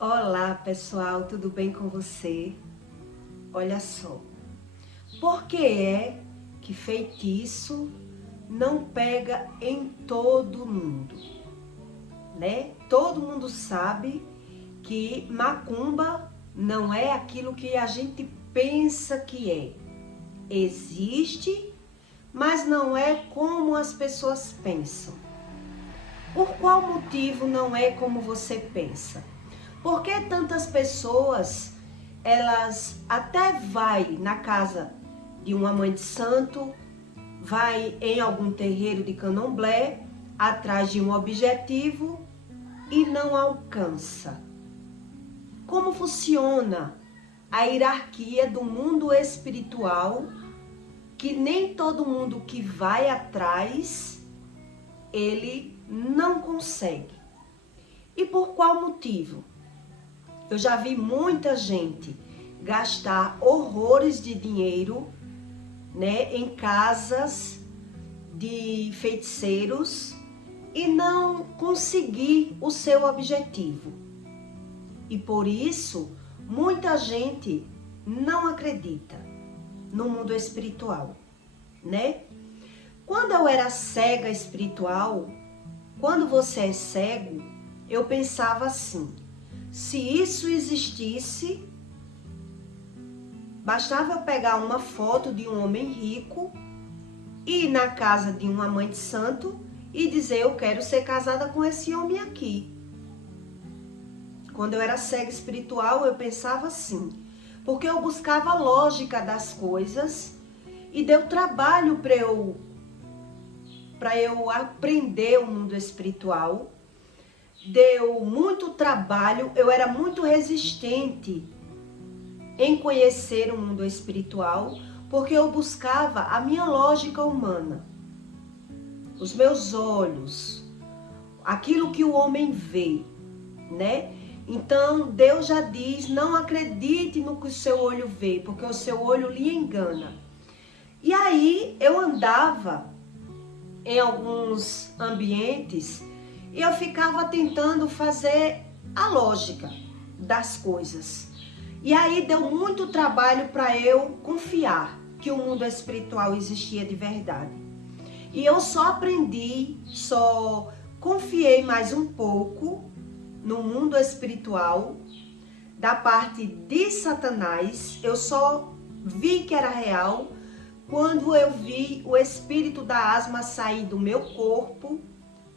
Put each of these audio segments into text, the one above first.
Olá pessoal, tudo bem com você? Olha só, por que é que feitiço não pega em todo mundo, né? Todo mundo sabe que macumba não é aquilo que a gente pensa que é. Existe, mas não é como as pessoas pensam. Por qual motivo não é como você pensa? Por que tantas pessoas, elas até vai na casa de uma mãe de santo, vai em algum terreiro de candomblé, atrás de um objetivo e não alcança? Como funciona a hierarquia do mundo espiritual, que nem todo mundo que vai atrás, ele não consegue? E por qual motivo? Eu já vi muita gente gastar horrores de dinheiro, né, em casas de feiticeiros e não conseguir o seu objetivo. E por isso, muita gente não acredita no mundo espiritual, né? Quando eu era cega espiritual, quando você é cego, eu pensava assim: se isso existisse, bastava eu pegar uma foto de um homem rico, ir na casa de uma mãe de santo e dizer: eu quero ser casada com esse homem aqui. Quando eu era cega espiritual, eu pensava assim, porque eu buscava a lógica das coisas e deu trabalho para eu aprender o mundo espiritual. Deu muito trabalho, eu era muito resistente em conhecer o mundo espiritual, porque eu buscava a minha lógica humana, os meus olhos, aquilo que o homem vê, né? Então Deus já diz: não acredite no que o seu olho vê, porque o seu olho lhe engana. E aí eu andava em alguns ambientes e eu ficava tentando fazer a lógica das coisas. E aí deu muito trabalho para eu confiar que o mundo espiritual existia de verdade. E eu só aprendi, só confiei mais um pouco no mundo espiritual da parte de Satanás. Eu só vi que era real quando eu vi o espírito da asma sair do meu corpo,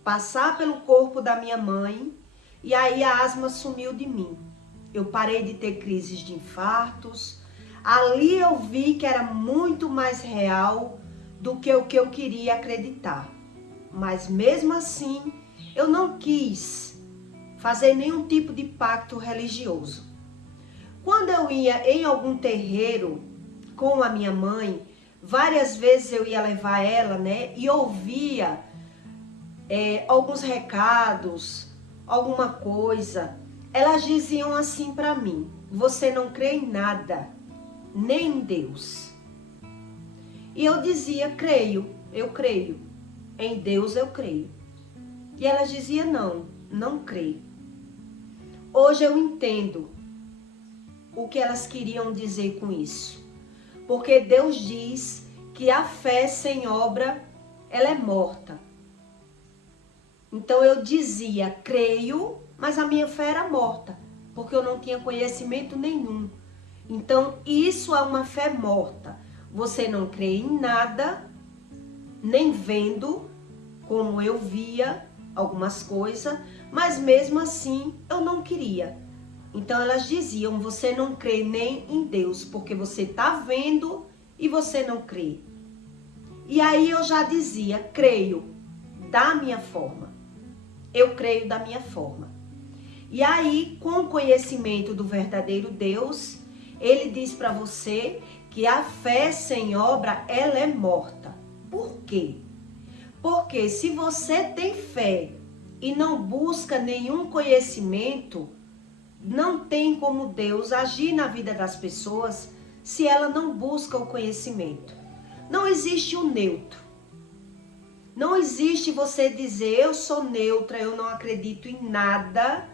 passar pelo corpo da minha mãe, e aí a asma sumiu de mim. Eu parei de ter crises de infartos. Ali eu vi que era muito mais real do que o que eu queria acreditar. Mas mesmo assim, eu não quis fazer nenhum tipo de pacto religioso. Quando eu ia em algum terreiro com a minha mãe, várias vezes eu ia levar ela, né, e ouvia alguns recados, alguma coisa. Elas diziam assim para mim: você não crê em nada, nem em Deus. E eu dizia: creio, eu creio. Em Deus eu creio. E elas diziam: não, não creio. Hoje eu entendo o que elas queriam dizer com isso. Porque Deus diz que a fé sem obra, ela é morta. Então eu dizia: creio, mas a minha fé era morta, porque eu não tinha conhecimento nenhum. Então isso é uma fé morta. Você não crê em nada, nem vendo, como eu via algumas coisas, mas mesmo assim eu não queria. Então elas diziam: você não crê nem em Deus, porque você está vendo e você não crê. E aí eu já dizia: creio da minha forma. Eu creio da minha forma. E aí, com o conhecimento do verdadeiro Deus, ele diz para você que a fé sem obra, ela é morta. Por quê? Porque se você tem fé e não busca nenhum conhecimento, não tem como Deus agir na vida das pessoas se ela não busca o conhecimento. Não existe o neutro. Não existe você dizer: eu sou neutra, eu não acredito em nada,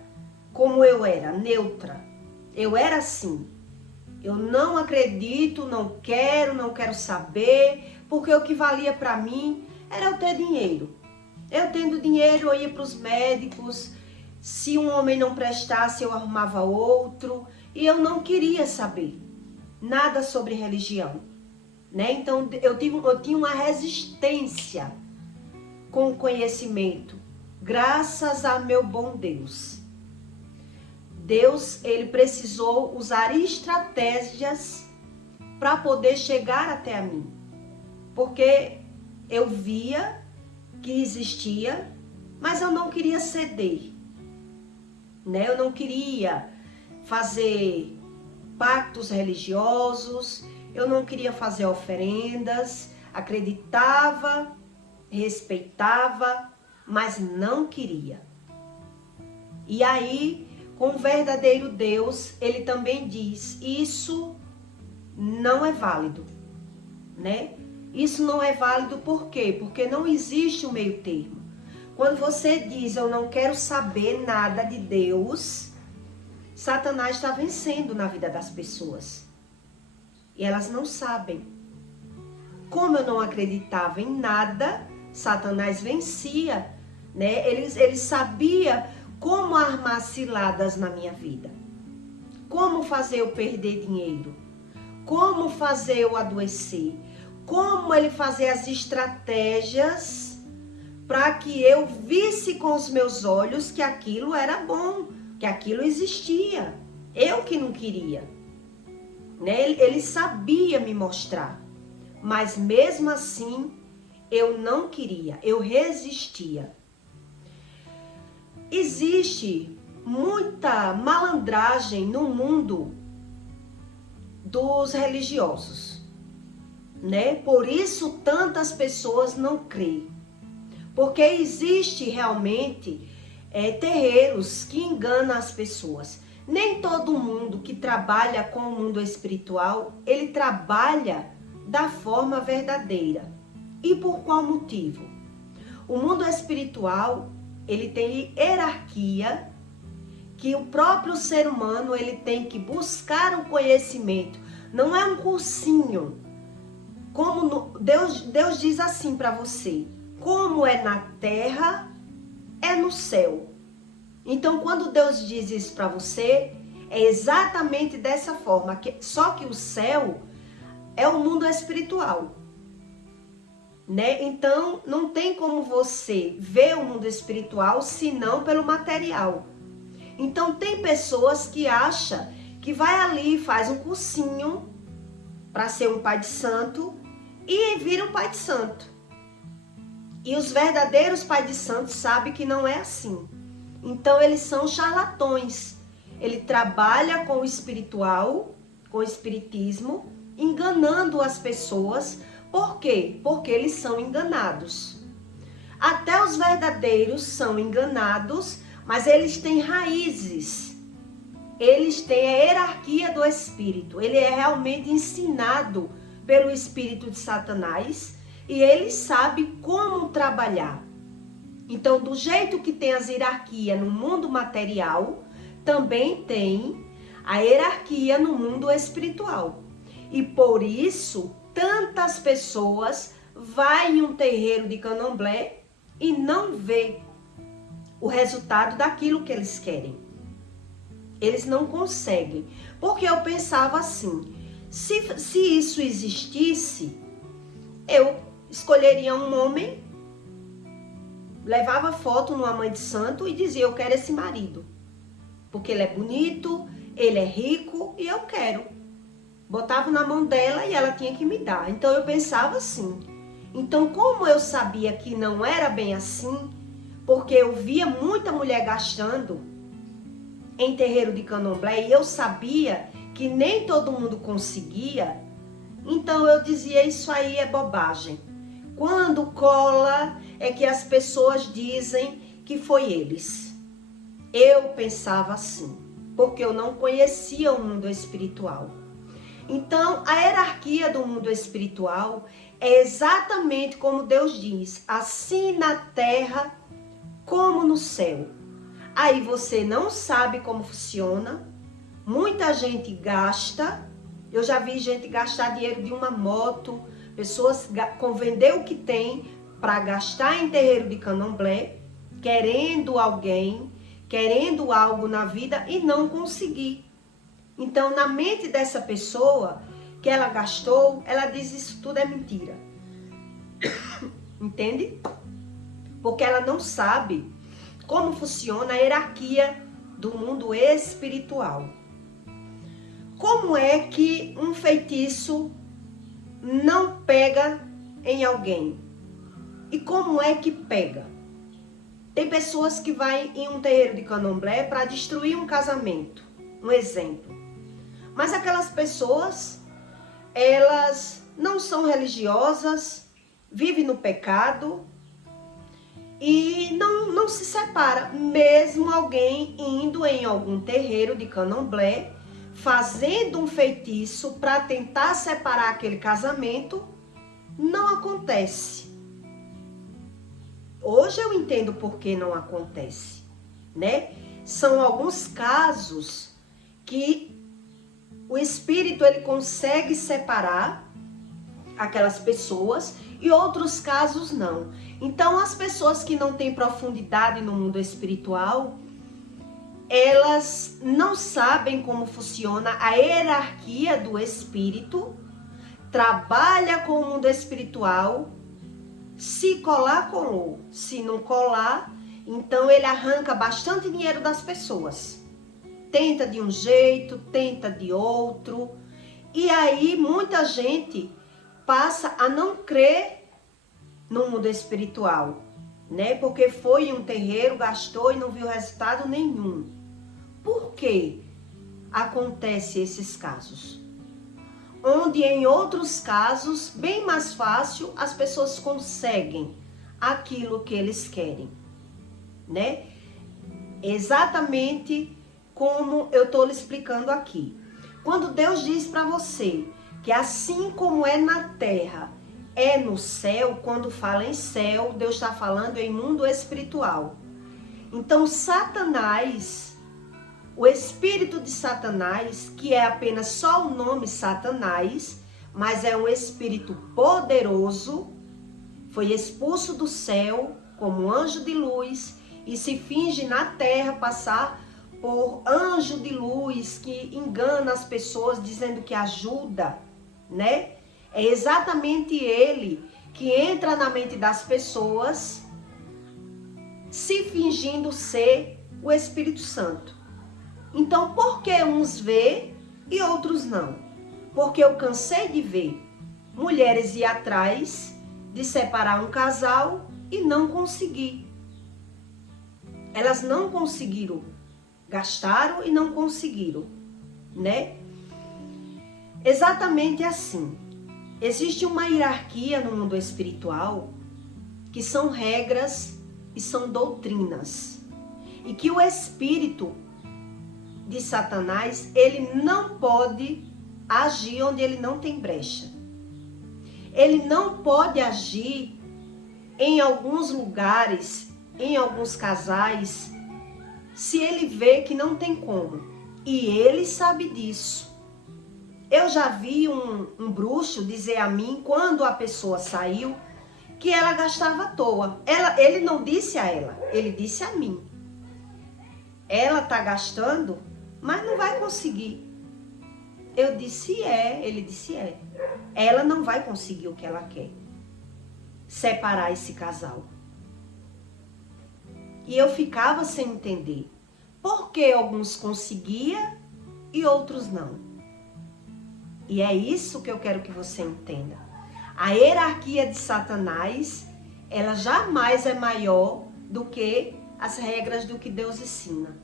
como eu era, neutra. Eu era assim. Eu não acredito, não quero saber, porque o que valia para mim era eu ter dinheiro. Eu tendo dinheiro, eu ia para os médicos. Se um homem não prestasse, eu arrumava outro. E eu não queria saber nada sobre religião, né? Então eu tinha uma resistência com o conhecimento, graças a meu bom Deus. Deus, ele precisou usar estratégias para poder chegar até a mim, porque eu via que existia, mas eu não queria ceder, né? Eu não queria fazer pactos religiosos, eu não queria fazer oferendas, acreditava, respeitava, mas não queria. E aí, com o verdadeiro Deus, ele também diz, isso não é válido, né? Isso não é válido por quê? Porque não existe um meio termo. Quando você diz, eu não quero saber nada de Deus, Satanás está vencendo na vida das pessoas. E elas não sabem. Como eu não acreditava em nada, Satanás vencia, né? Ele sabia como armar ciladas na minha vida. Como fazer eu perder dinheiro. Como fazer eu adoecer. Como ele fazer as estratégias para que eu visse com os meus olhos que aquilo era bom, que aquilo existia. Eu que não queria. Né? Ele sabia me mostrar. Mas mesmo assim, eu não queria. Eu resistia. Existe muita malandragem no mundo dos religiosos, né? Por isso tantas pessoas não creem. Porque existe realmente terreiros que enganam as pessoas. Nem todo mundo que trabalha com o mundo espiritual, ele trabalha da forma verdadeira. E por qual motivo? O mundo espiritual, ele tem hierarquia, que o próprio ser humano, ele tem que buscar o conhecimento. Não é um cursinho. Como Deus diz assim para você, como é na terra, é no céu. Então, quando Deus diz isso para você, é exatamente dessa forma. Só que o céu é o mundo espiritual, né? Então, não tem como você ver o mundo espiritual senão pelo material. Então, tem pessoas que acham que vai ali e faz um cursinho para ser um pai de santo e vira um pai de santo. E os verdadeiros pais de santo sabem que não é assim. Então, eles são charlatões. Ele trabalha com o espiritual, com o espiritismo, enganando as pessoas. Por quê? Porque eles são enganados. Até os verdadeiros são enganados, mas eles têm raízes. Eles têm a hierarquia do espírito. Ele é realmente ensinado pelo espírito de Satanás e ele sabe como trabalhar. Então, do jeito que tem as hierarquias no mundo material, também tem a hierarquia no mundo espiritual. E por isso, tantas pessoas vão em um terreiro de candomblé e não vê o resultado daquilo que eles querem. Eles não conseguem. Porque eu pensava assim, se isso existisse, eu escolheria um homem, levava foto numa mãe de santo e dizia, eu quero esse marido. Porque ele é bonito, ele é rico e eu quero. Botava na mão dela e ela tinha que me dar. Então eu pensava assim. Então como eu sabia que não era bem assim, porque eu via muita mulher gastando em terreiro de candomblé e eu sabia que nem todo mundo conseguia, então eu dizia, isso aí é bobagem. Quando cola é que as pessoas dizem que foi eles. Eu pensava assim, porque eu não conhecia o mundo espiritual. Então, a hierarquia do mundo espiritual é exatamente como Deus diz, assim na terra como no céu. Aí você não sabe como funciona. Muita gente gasta. Eu já vi gente gastar dinheiro de uma moto. Pessoas vender o que tem para gastar em terreiro de candomblé, querendo alguém, querendo algo na vida e não conseguir. Então, na mente dessa pessoa que ela gastou, ela diz: isso tudo é mentira. Entende? Porque ela não sabe como funciona a hierarquia do mundo espiritual. Como é que um feitiço não pega em alguém? E como é que pega? Tem pessoas que vão em um terreiro de candomblé para destruir um casamento. Um exemplo. Mas aquelas pessoas, elas não são religiosas, vivem no pecado e não se separa. Mesmo alguém indo em algum terreiro de candomblé, fazendo um feitiço para tentar separar aquele casamento, não acontece. Hoje eu entendo por que não acontece, né? São alguns casos que o espírito ele consegue separar aquelas pessoas e outros casos não. Então as pessoas que não têm profundidade no mundo espiritual, elas não sabem como funciona a hierarquia do espírito, trabalha com o mundo espiritual, se colar, colou. Se não colar, então ele arranca bastante dinheiro das pessoas. Tenta de um jeito, tenta de outro. E aí muita gente passa a não crer no mundo espiritual, né? Porque foi em um terreiro, gastou e não viu resultado nenhum. Por que acontece esses casos? Onde em outros casos, bem mais fácil, as pessoas conseguem aquilo que eles querem, né? Exatamente como eu estou lhe explicando aqui. Quando Deus diz para você que assim como é na terra, é no céu, quando fala em céu, Deus está falando em mundo espiritual. Então Satanás, o espírito de Satanás, que é apenas só o nome Satanás, mas é um espírito poderoso, foi expulso do céu como anjo de luz e se finge na terra passar por anjo de luz que engana as pessoas dizendo que ajuda, né? É exatamente ele que entra na mente das pessoas se fingindo ser o Espírito Santo. Então, por que uns vê e outros não? Porque eu cansei de ver mulheres ir atrás de separar um casal e não conseguir. Elas não conseguiram, gastaram e não conseguiram, né? Exatamente assim. Existe uma hierarquia no mundo espiritual que são regras e são doutrinas. E que o espírito de Satanás, ele não pode agir onde ele não tem brecha. Ele não pode agir em alguns lugares, em alguns casais, se ele vê que não tem como. E ele sabe disso. Eu já vi um bruxo dizer a mim, quando a pessoa saiu, que ela gastava à toa. Ele não disse a ela, ele disse a mim. Ela tá gastando, mas não vai conseguir. Eu disse ele disse Ela não vai conseguir o que ela quer. Separar esse casal. E eu ficava sem entender. Por que alguns conseguiam e outros não? E é isso que eu quero que você entenda. A hierarquia de Satanás, ela jamais é maior do que as regras do que Deus ensina.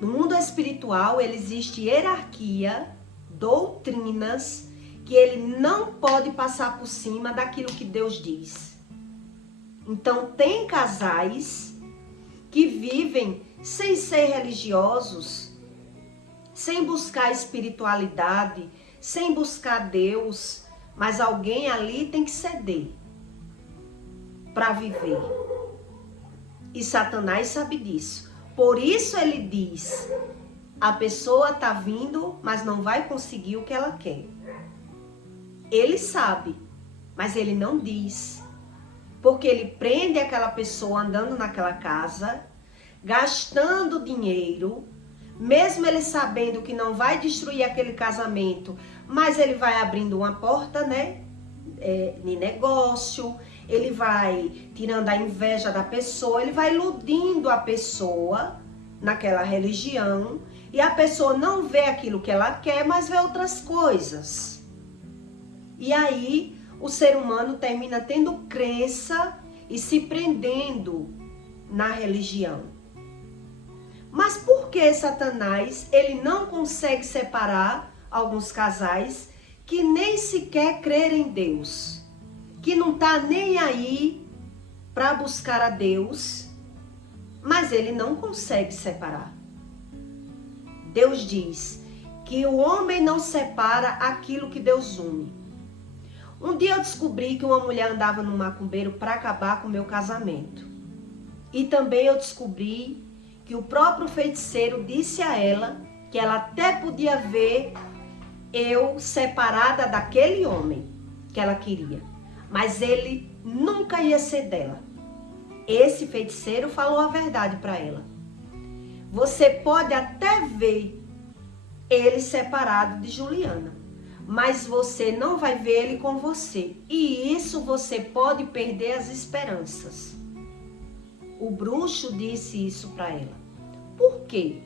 No mundo espiritual, ele existe hierarquia, doutrinas, que ele não pode passar por cima daquilo que Deus diz. Então, tem casais que vivem sem ser religiosos, sem buscar espiritualidade, sem buscar Deus, mas alguém ali tem que ceder para viver. E Satanás sabe disso. Por isso ele diz, a pessoa está vindo, mas não vai conseguir o que ela quer. Ele sabe, mas ele não diz. Porque ele prende aquela pessoa andando naquela casa, gastando dinheiro, mesmo ele sabendo que não vai destruir aquele casamento, mas ele vai abrindo uma porta, né, de negócio, ele vai tirando a inveja da pessoa, ele vai iludindo a pessoa naquela religião, e a pessoa não vê aquilo que ela quer, mas vê outras coisas. E aí o ser humano termina tendo crença e se prendendo na religião. Mas por que Satanás, ele não consegue separar alguns casais que nem sequer creem em Deus, que não tá nem aí para buscar a Deus, mas ele não consegue separar? Deus diz que o homem não separa aquilo que Deus une. Um dia eu descobri que uma mulher andava no macumbeiro para acabar com o meu casamento. E também eu descobri que o próprio feiticeiro disse a ela que ela até podia ver eu separada daquele homem que ela queria, mas ele nunca ia ser dela. Esse feiticeiro falou a verdade para ela. Você pode até ver ele separado de Juliana, mas você não vai ver ele com você. E isso você pode perder as esperanças. O bruxo disse isso para ela. Por quê?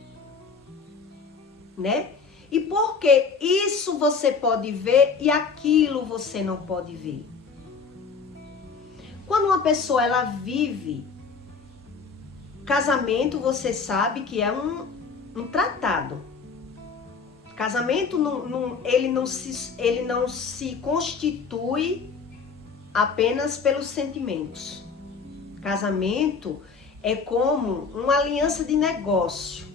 Né? E por que isso você pode ver e aquilo você não pode ver? Quando uma pessoa ela vive casamento, você sabe que é um tratado. Casamento ele não se constitui apenas pelos sentimentos. Casamento é como uma aliança de negócio.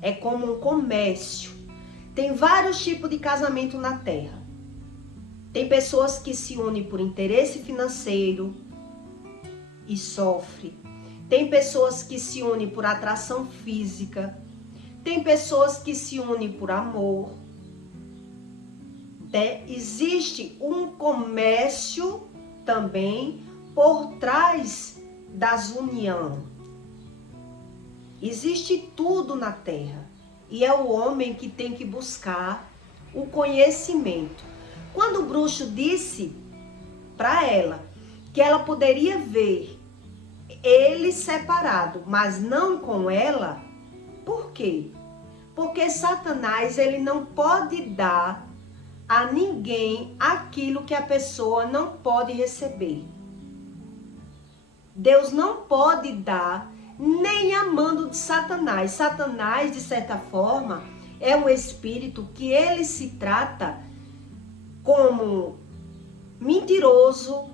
É como um comércio. Tem vários tipos de casamento na Terra. Tem pessoas que se unem por interesse financeiro e sofrem. Tem pessoas que se unem por atração física. Tem pessoas que se unem por amor. Existe um comércio também por trás das uniões. Existe tudo na Terra. E é o homem que tem que buscar o conhecimento. Quando o bruxo disse para ela que ela poderia ver ele separado, mas não com ela, por quê? Porque Satanás, ele não pode dar a ninguém aquilo que a pessoa não pode receber. Deus não pode dar nem a mando de Satanás. Satanás, de certa forma, é um espírito que ele se trata como mentiroso,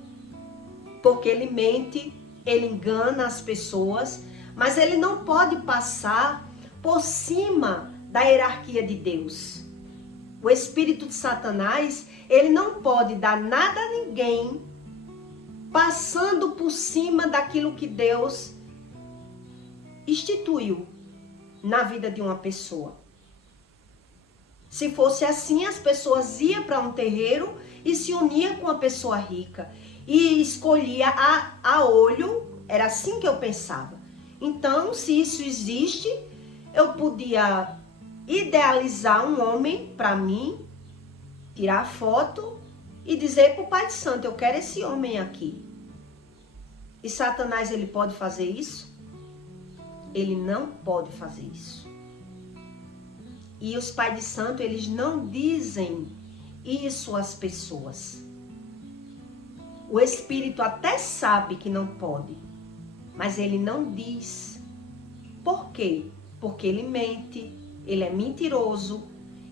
porque ele mente, ele engana as pessoas, mas ele não pode passar por cima da hierarquia de Deus. O espírito de Satanás, ele não pode dar nada a ninguém passando por cima daquilo que Deus instituiu na vida de uma pessoa. Se fosse assim, as pessoas iam para um terreiro e se uniam com a pessoa rica e escolhia a olho. Era assim que eu pensava. Então, se isso existe, eu podia idealizar um homem para mim, tirar foto e dizer para o Pai de Santo, eu quero esse homem aqui. E Satanás, ele pode fazer isso? Ele não pode fazer isso. E os Pais de Santo, eles não dizem isso às pessoas. O Espírito até sabe que não pode, mas ele não diz. Por quê? Porque ele mente, ele é mentiroso,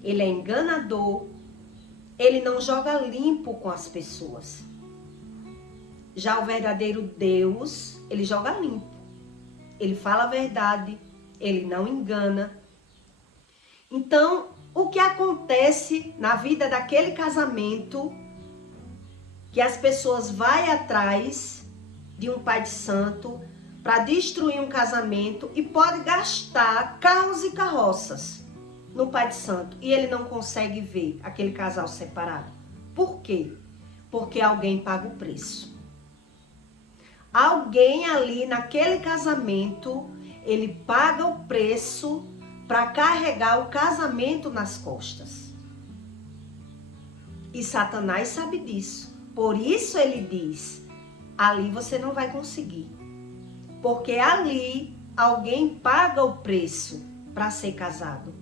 ele é enganador, ele não joga limpo com as pessoas. Já o verdadeiro Deus, ele joga limpo. Ele fala a verdade, ele não engana. Então, o que acontece na vida daquele casamento, que as pessoas vão atrás de um pai de santo para destruir um casamento e pode gastar carros e carroças no Pai de Santo e ele não consegue ver aquele casal separado. Por quê? Porque alguém paga o preço. Alguém ali naquele casamento, ele paga o preço para carregar o casamento nas costas. E Satanás sabe disso. Por isso ele diz, ali você não vai conseguir. Porque ali alguém paga o preço para ser casado.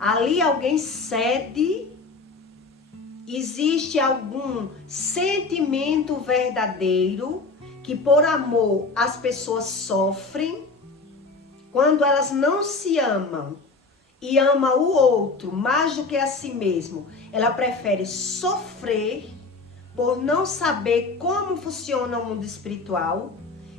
Ali alguém cede, existe algum sentimento verdadeiro que por amor as pessoas sofrem quando elas não se amam e ama o outro mais do que a si mesmo. Ela prefere sofrer por não saber como funciona o mundo espiritual.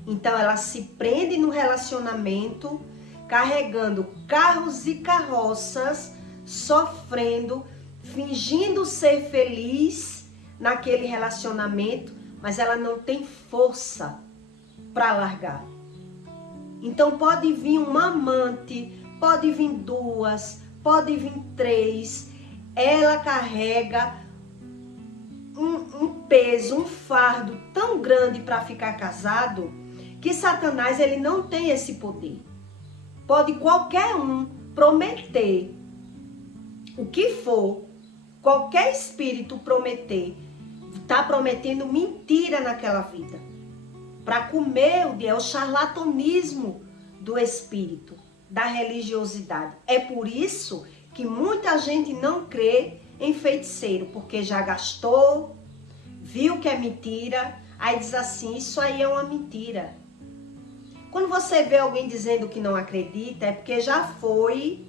Então ela se prende no relacionamento, carregando carros e carroças, sofrendo, fingindo ser feliz naquele relacionamento, mas ela não tem força para largar. Então pode vir um amante, pode vir duas, pode vir três, ela carrega um peso, um fardo tão grande para ficar casado, que Satanás ele não tem esse poder. Pode qualquer um prometer o que for, qualquer espírito prometer, está prometendo mentira naquela vida. Para comer o charlatanismo do espírito, da religiosidade. É por isso que muita gente não crê em feiticeiro, porque já gastou, viu que é mentira, aí diz assim, isso aí é uma mentira. Quando você vê alguém dizendo que não acredita, é porque já foi,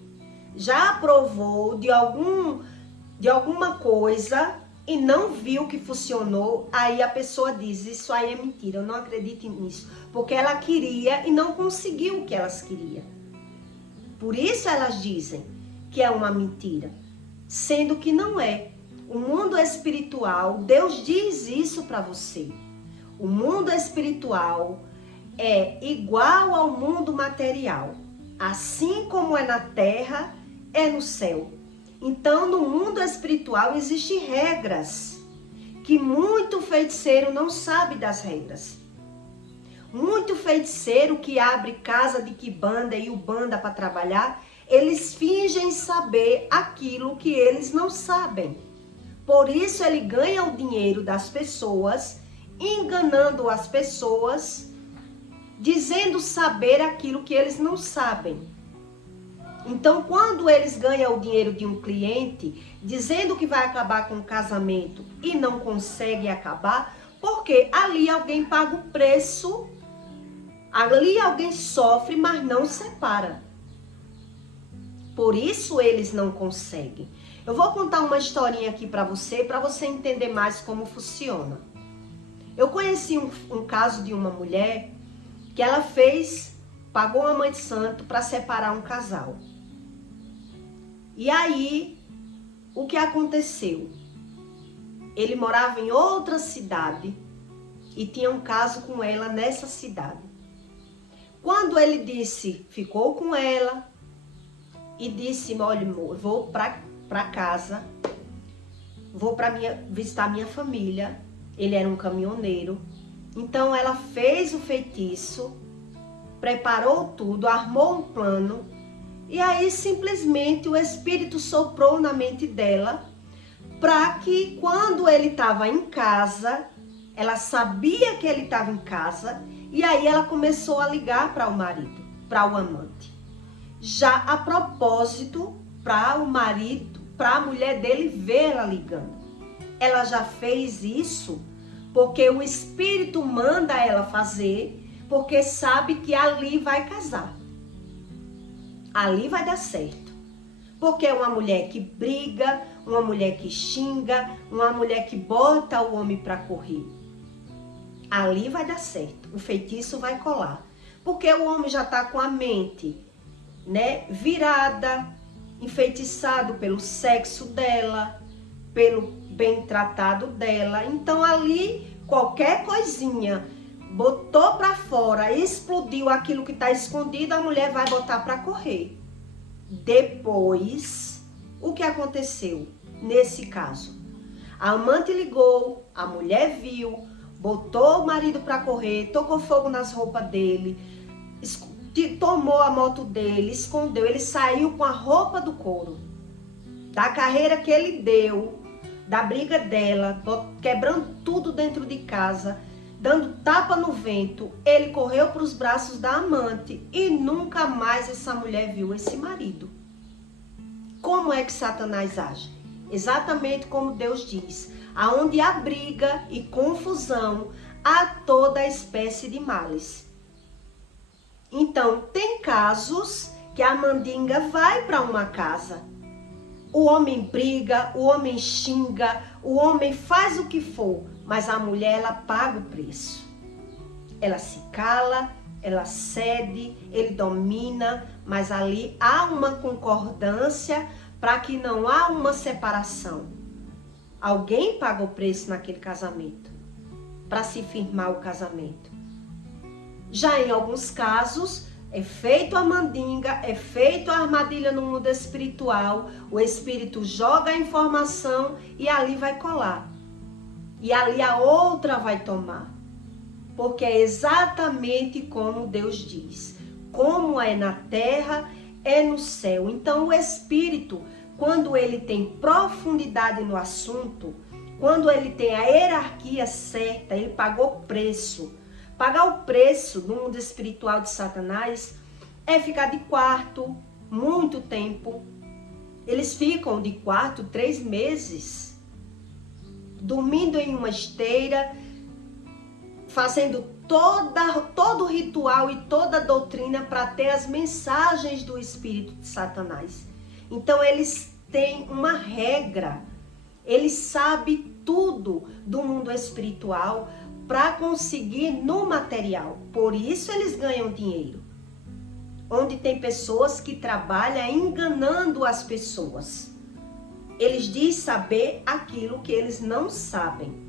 já aprovou de alguma coisa e não viu que funcionou, aí a pessoa diz, isso aí é mentira, eu não acredito nisso. Porque ela queria e não conseguiu o que elas queriam. Por isso elas dizem que é uma mentira, sendo que não é. O mundo espiritual, Deus diz isso para você. O mundo espiritual é igual ao mundo material. Assim como é na terra, é no céu. Então, no mundo espiritual existem regras que muito feiticeiro não sabe das regras. Muito feiticeiro que abre casa de quimbanda e ubanda para trabalhar, eles fingem saber aquilo que eles não sabem. Por isso ele ganha o dinheiro das pessoas, enganando as pessoas, dizendo saber aquilo que eles não sabem. Então, quando eles ganham o dinheiro de um cliente, dizendo que vai acabar com o casamento e não consegue acabar, porque ali alguém paga o preço, ali alguém sofre, mas não separa. Por isso eles não conseguem. Eu vou contar uma historinha aqui para você entender mais como funciona. Eu conheci um caso de uma mulher que ela pagou uma mãe de santo para separar um casal. E aí, o que aconteceu? Ele morava em outra cidade e tinha um caso com ela nessa cidade. Quando ele ficou com ela e disse, olha, amor, vou para casa, vou visitar minha família. Ele era um caminhoneiro. Então ela fez o feitiço, preparou tudo, armou um plano. E aí simplesmente o espírito soprou na mente dela para que quando ele estava em casa, ela sabia que ele estava em casa e aí ela começou a ligar para o marido, para o amante. Já a propósito, para o marido, para a mulher dele ver ela ligando. Ela já fez isso porque o espírito manda ela fazer, porque sabe que ali vai casar. Ali vai dar certo. Porque é uma mulher que briga, uma mulher que xinga, uma mulher que bota o homem para correr. Ali vai dar certo. O feitiço vai colar. Porque o homem já está com a mente, né, virada, enfeitiçado pelo sexo dela, pelo bem tratado dela. Então ali, qualquer coisinha botou para fora, explodiu aquilo que está escondido, a mulher vai botar para correr. Depois, o que aconteceu nesse caso? A amante ligou, a mulher viu, botou o marido para correr, tocou fogo nas roupas dele, tomou a moto dele, escondeu, ele saiu com a roupa do couro, da carreira que ele deu, da briga dela, quebrando tudo dentro de casa, dando tapa no vento. Ele correu para os braços da amante e nunca mais essa mulher viu esse marido. Como é que Satanás age? Exatamente como Deus diz: aonde há briga e confusão, há toda espécie de males. Então, tem casos que a mandinga vai para uma casa. O homem briga, o homem xinga, o homem faz o que for, mas a mulher, ela paga o preço. Ela se cala, ela cede, ele domina, mas ali há uma concordância para que não há uma separação. Alguém paga o preço naquele casamento, para se firmar o casamento. Já em alguns casos, é feito a mandinga, é feito a armadilha no mundo espiritual, o espírito joga a informação e ali vai colar. E ali a outra vai tomar. Porque é exatamente como Deus diz. Como é na terra, é no céu. Então o espírito, quando ele tem profundidade no assunto, quando ele tem a hierarquia certa, ele pagou preço. Pagar o preço do mundo espiritual de Satanás é ficar de quarto muito tempo. Eles ficam de quarto 3 meses, dormindo em uma esteira, fazendo todo o ritual e toda a doutrina para ter as mensagens do espírito de Satanás. Então eles têm uma regra, eles sabem tudo do mundo espiritual para conseguir no material. Por isso eles ganham dinheiro. Onde tem pessoas que trabalham enganando as pessoas. Eles dizem saber aquilo que eles não sabem.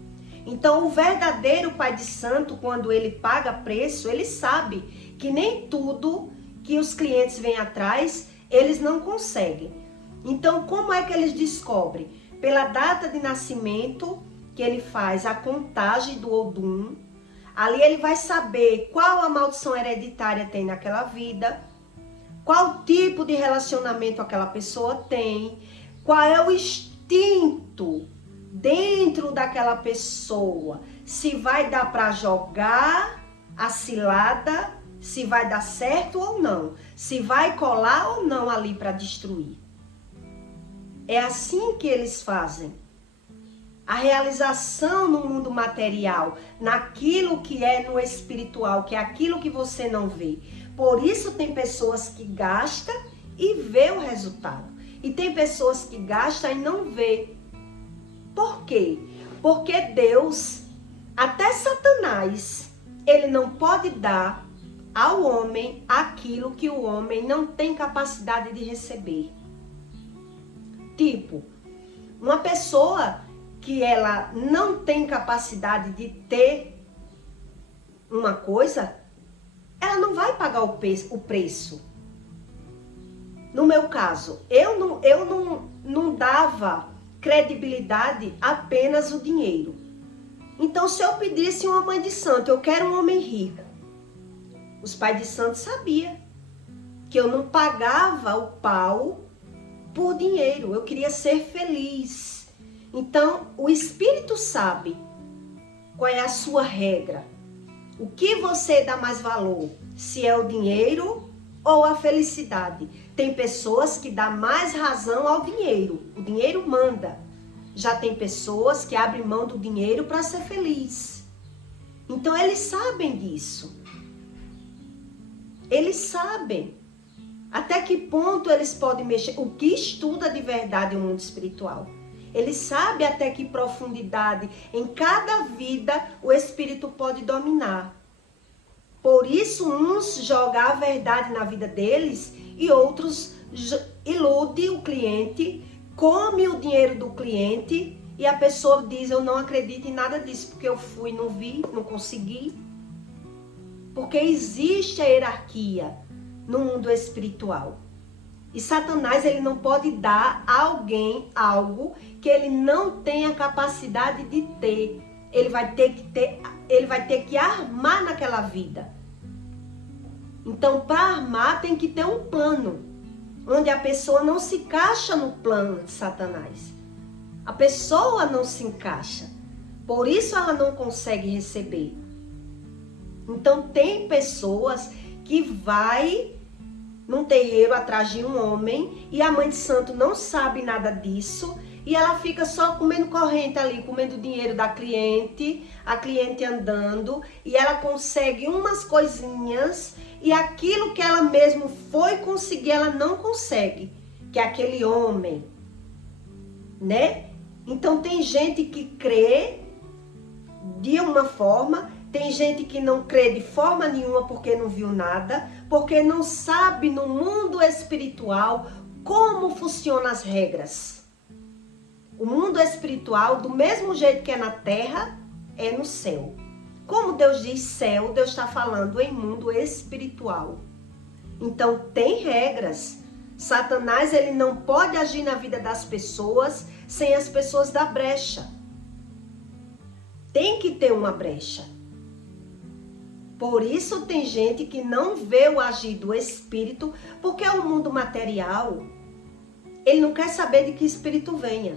Então o verdadeiro pai de santo, quando ele paga preço, ele sabe que nem tudo que os clientes vêm atrás, eles não conseguem. Então como é que eles descobrem? Pela data de nascimento, que ele faz a contagem do Odum. Ali ele vai saber qual a maldição hereditária tem naquela vida, qual tipo de relacionamento aquela pessoa tem, qual é o instinto dentro daquela pessoa, se vai dar para jogar a cilada, se vai dar certo ou não, se vai colar ou não ali para destruir. É assim que eles fazem. A realização no mundo material, naquilo que é no espiritual, que é aquilo que você não vê. Por isso tem pessoas que gastam e vê o resultado. E tem pessoas que gastam e não vê. Por quê? Porque Deus, até Satanás, ele não pode dar ao homem aquilo que o homem não tem capacidade de receber. Tipo, uma pessoa que ela não tem capacidade de ter uma coisa, ela não vai pagar o preço. No meu caso, eu não dava credibilidade apenas o dinheiro. Então, se eu pedisse uma mãe de santo, eu quero um homem rico, os pais de santo sabiam que eu não pagava o pau por dinheiro, eu queria ser feliz. Então, o Espírito sabe qual é a sua regra. O que você dá mais valor? Se é o dinheiro ou a felicidade? Tem pessoas que dão mais razão ao dinheiro. O dinheiro manda. Já tem pessoas que abrem mão do dinheiro para ser feliz. Então, eles sabem disso. Eles sabem. Até que ponto eles podem mexer? O que estuda de verdade o mundo espiritual? Ele sabe até que profundidade em cada vida o espírito pode dominar. Por isso, uns jogam a verdade na vida deles e outros iludem o cliente, come o dinheiro do cliente e a pessoa diz: eu não acredito em nada disso, porque eu fui, não vi, não consegui. Porque existe a hierarquia no mundo espiritual. E Satanás, ele não pode dar a alguém algo que ele não tenha capacidade de ter. Ele vai ter que armar naquela vida. Então, para armar, tem que ter um plano, onde a pessoa não se encaixa no plano de Satanás. A pessoa não se encaixa. Por isso ela não consegue receber. Então, tem pessoas que vai num terreiro atrás de um homem e a mãe de santo não sabe nada disso e ela fica só comendo corrente ali, comendo dinheiro da cliente, a cliente andando, e ela consegue umas coisinhas e aquilo que ela mesmo foi conseguir, ela não consegue, que é aquele homem, né? Então tem gente que crê de uma forma, tem gente que não crê de forma nenhuma porque não viu nada, porque não sabe no mundo espiritual como funcionam as regras. O mundo espiritual, do mesmo jeito que é na terra, é no céu. Como Deus diz céu, Deus está falando em mundo espiritual. Então tem regras. Satanás, ele não pode agir na vida das pessoas sem as pessoas dar brecha. Tem que ter uma brecha. Por isso tem gente que não vê o agir do espírito, porque o mundo material, ele não quer saber de que espírito venha.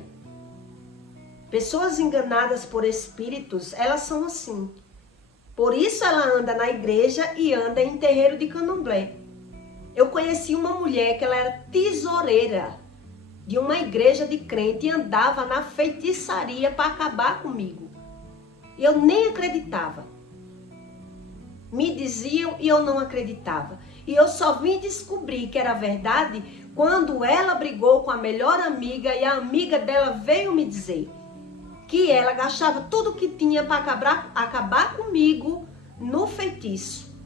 Pessoas enganadas por espíritos, elas são assim. Por isso ela anda na igreja e anda em terreiro de candomblé. Eu conheci uma mulher que ela era tesoureira de uma igreja de crente e andava na feitiçaria para acabar comigo. E eu nem acreditava. Me diziam e eu não acreditava. E eu só vim descobrir que era verdade quando ela brigou com a melhor amiga e a amiga dela veio me dizer que ela gastava tudo que tinha para acabar comigo no feitiço.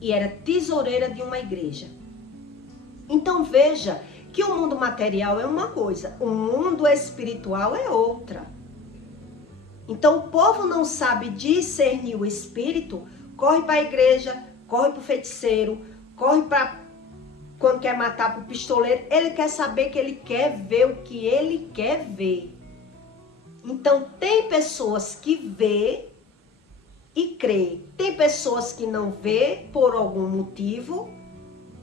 E era tesoureira de uma igreja. Então veja que o mundo material é uma coisa, o mundo espiritual é outra. Então o povo não sabe discernir o espírito, corre para a igreja, corre para o feiticeiro, corre para quando quer matar para o pistoleiro. Ele quer saber que ele quer ver o que ele quer ver. Então tem pessoas que vê e crê. Tem pessoas que não vê por algum motivo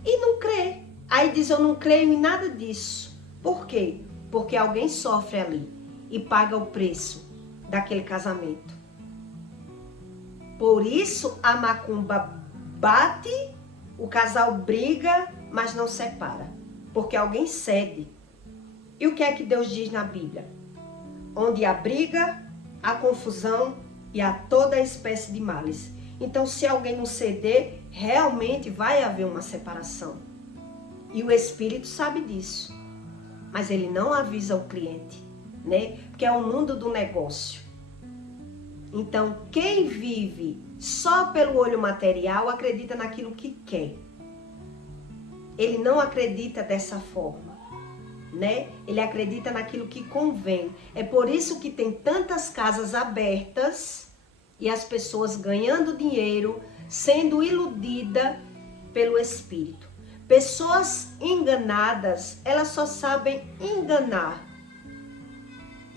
e não crê. Aí diz, eu não creio em nada disso. Por quê? Porque alguém sofre ali e paga o preço daquele casamento. Por isso a macumba bate, o casal briga, mas não separa. Porque alguém cede. E o que é que Deus diz na Bíblia? Onde há briga, há confusão e há toda espécie de males. Então, se alguém não ceder, realmente vai haver uma separação. E o Espírito sabe disso. Mas ele não avisa o cliente, né? Porque é o mundo do negócio. Então, quem vive só pelo olho material acredita naquilo que quer. Ele não acredita dessa forma, né? Ele acredita naquilo que convém. É por isso que tem tantas casas abertas e as pessoas ganhando dinheiro, sendo iludida pelo espírito. Pessoas enganadas, elas só sabem enganar.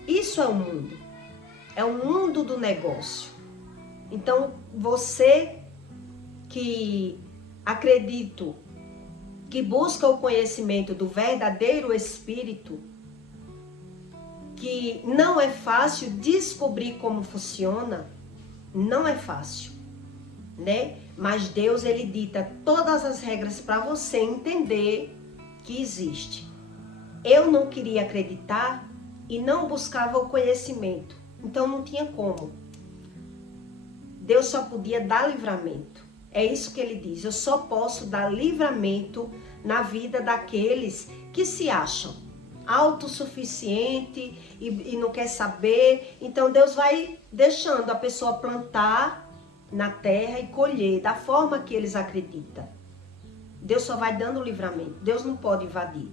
Isso é o mundo. É o mundo do negócio. Então, você que acredito que busca o conhecimento do verdadeiro espírito, que não é fácil descobrir como funciona, não é fácil, né? Mas Deus, ele dita todas as regras para você entender que existe. Eu não queria acreditar e não buscava o conhecimento, então não tinha como. Deus só podia dar livramento. É isso que ele diz, eu só posso dar livramento na vida daqueles que se acham autossuficiente e não quer saber. Então Deus vai deixando a pessoa plantar na terra e colher da forma que eles acreditam. Deus só vai dando livramento, Deus não pode invadir.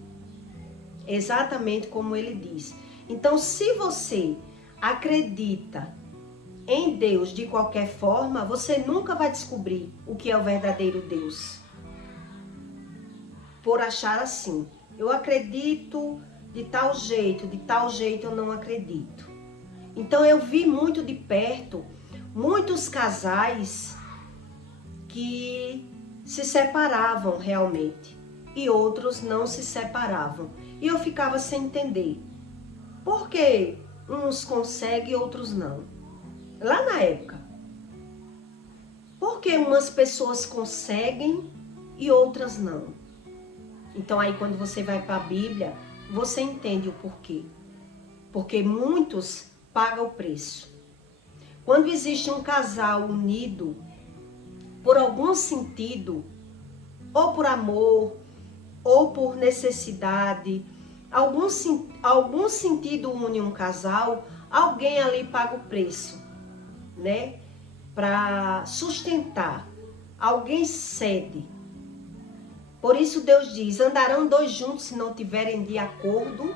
Exatamente como ele diz. Então, se você acredita em Deus de qualquer forma, você nunca vai descobrir o que é o verdadeiro Deus. Por achar assim, eu acredito de tal jeito eu não acredito. Então eu vi muito de perto muitos casais que se separavam realmente e outros não se separavam. E eu ficava sem entender. Por que uns conseguem e outros não? Lá na época. Por que umas pessoas conseguem e outras não? Então aí quando você vai para a Bíblia, você entende o porquê. Porque muitos pagam o preço. Quando existe um casal unido, por algum sentido, ou por amor, ou por necessidade, algum sentido une um casal, alguém ali paga o preço, né? Para sustentar. Alguém cede. Por isso Deus diz, andarão dois juntos se não tiverem de acordo.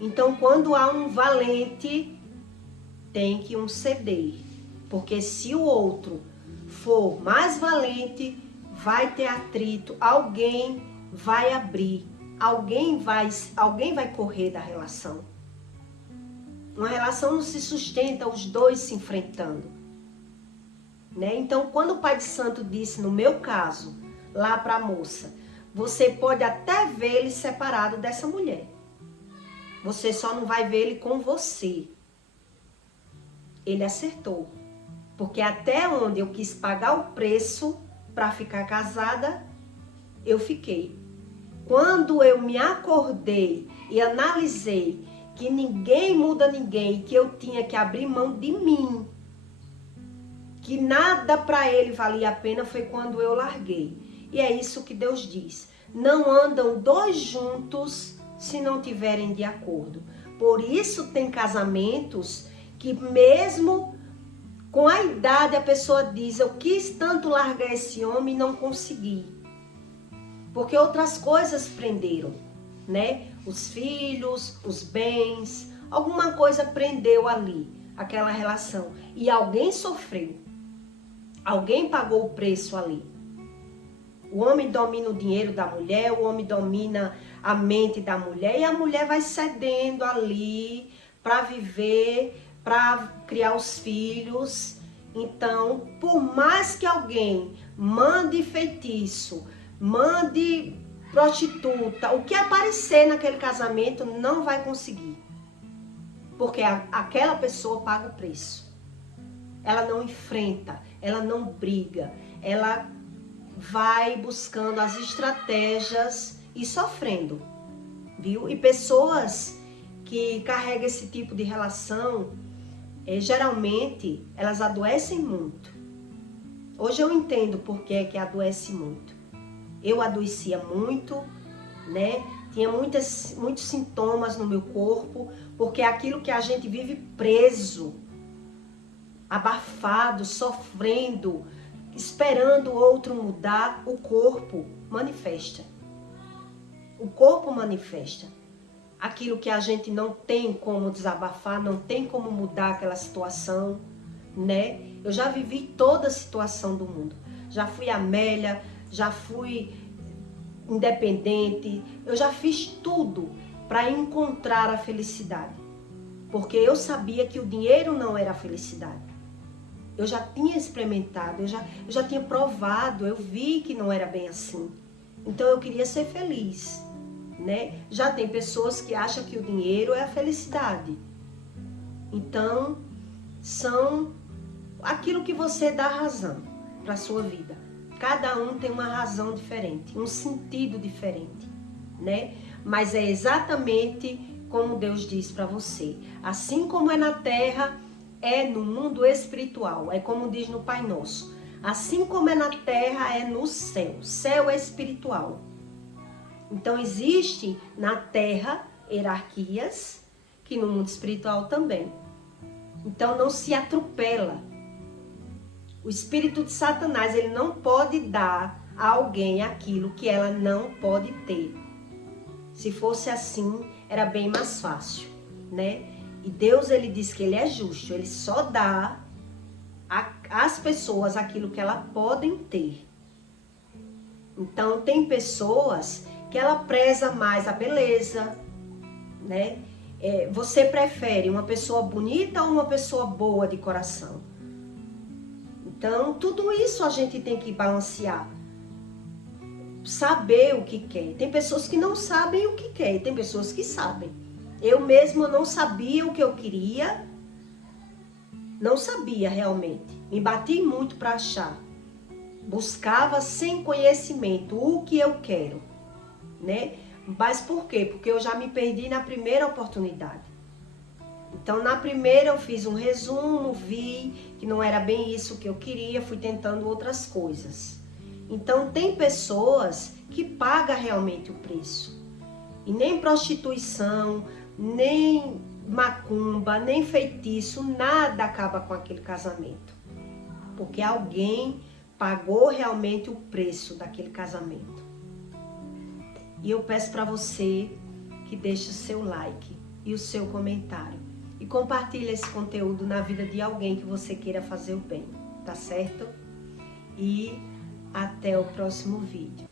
Então quando há um valente, tem que um ceder. Porque se o outro for mais valente, vai ter atrito, alguém vai abrir, alguém vai correr da relação. Uma relação não se sustenta os dois se enfrentando, né? Então, quando o Pai de Santo disse, no meu caso, lá para a moça, você pode até ver ele separado dessa mulher. Você só não vai ver ele com você. Ele acertou. Porque até onde eu quis pagar o preço para ficar casada, eu fiquei. Quando eu me acordei e analisei que ninguém muda ninguém, que eu tinha que abrir mão de mim, que nada para ele valia a pena, foi quando eu larguei. E é isso que Deus diz. Não andam dois juntos se não tiverem de acordo. Por isso tem casamentos que mesmo com a idade a pessoa diz, eu quis tanto largar esse homem e não consegui. Porque outras coisas prenderam, né? Os filhos, os bens, alguma coisa prendeu ali, aquela relação. E alguém sofreu. Alguém pagou o preço ali. O homem domina o dinheiro da mulher, o homem domina a mente da mulher e a mulher vai cedendo ali para viver, para criar os filhos. Então, por mais que alguém mande feitiço, mande prostituta, o que aparecer naquele casamento não vai conseguir. Porque aquela pessoa paga o preço. Ela não enfrenta, ela não briga, ela vai buscando as estratégias e sofrendo, viu? E pessoas que carregam esse tipo de relação, geralmente, elas adoecem muito. Hoje eu entendo por que adoece muito. Eu adoecia muito, né? Tinha muitos sintomas no meu corpo, porque é aquilo que a gente vive preso, abafado, sofrendo, esperando o outro mudar, o corpo manifesta. O corpo manifesta. Aquilo que a gente não tem como desabafar, não tem como mudar aquela situação, né? Eu já vivi toda a situação do mundo. Já fui Amélia, já fui independente, eu já fiz tudo para encontrar a felicidade. Porque eu sabia que o dinheiro não era a felicidade. Eu já tinha experimentado, eu já tinha provado, eu vi que não era bem assim. Então eu queria ser feliz, né? Já tem pessoas que acham que o dinheiro é a felicidade. Então, são aquilo que você dá razão para a sua vida. Cada um tem uma razão diferente, um sentido diferente, né? Mas é exatamente como Deus diz para você. Assim como é na terra, é no mundo espiritual. É como diz no Pai Nosso. Assim como é na terra, é no céu. Céu é espiritual. Então, existe na terra hierarquias, que no mundo espiritual também. Então, não se atropela. O espírito de Satanás, ele não pode dar a alguém aquilo que ela não pode ter. Se fosse assim, era bem mais fácil, né? E Deus, ele diz que ele é justo, ele só dá às pessoas aquilo que elas podem ter. Então, tem pessoas que ela preza mais a beleza, né? Você prefere uma pessoa bonita ou uma pessoa boa de coração? Então, tudo isso a gente tem que balancear. Saber o que quer. Tem pessoas que não sabem o que quer, tem pessoas que sabem. Eu mesma não sabia o que eu queria, não sabia realmente. Me bati muito para achar. Buscava sem conhecimento o que eu quero, né? Mas por quê? Porque eu já me perdi na primeira oportunidade. Então, na primeira eu fiz um resumo, vi que não era bem isso que eu queria, fui tentando outras coisas. Então, tem pessoas que pagam realmente o preço. E nem prostituição, nem macumba, nem feitiço, nada acaba com aquele casamento. Porque alguém pagou realmente o preço daquele casamento. E eu peço para você que deixe o seu like e o seu comentário. E compartilhe esse conteúdo na vida de alguém que você queira fazer o bem, tá certo? E até o próximo vídeo.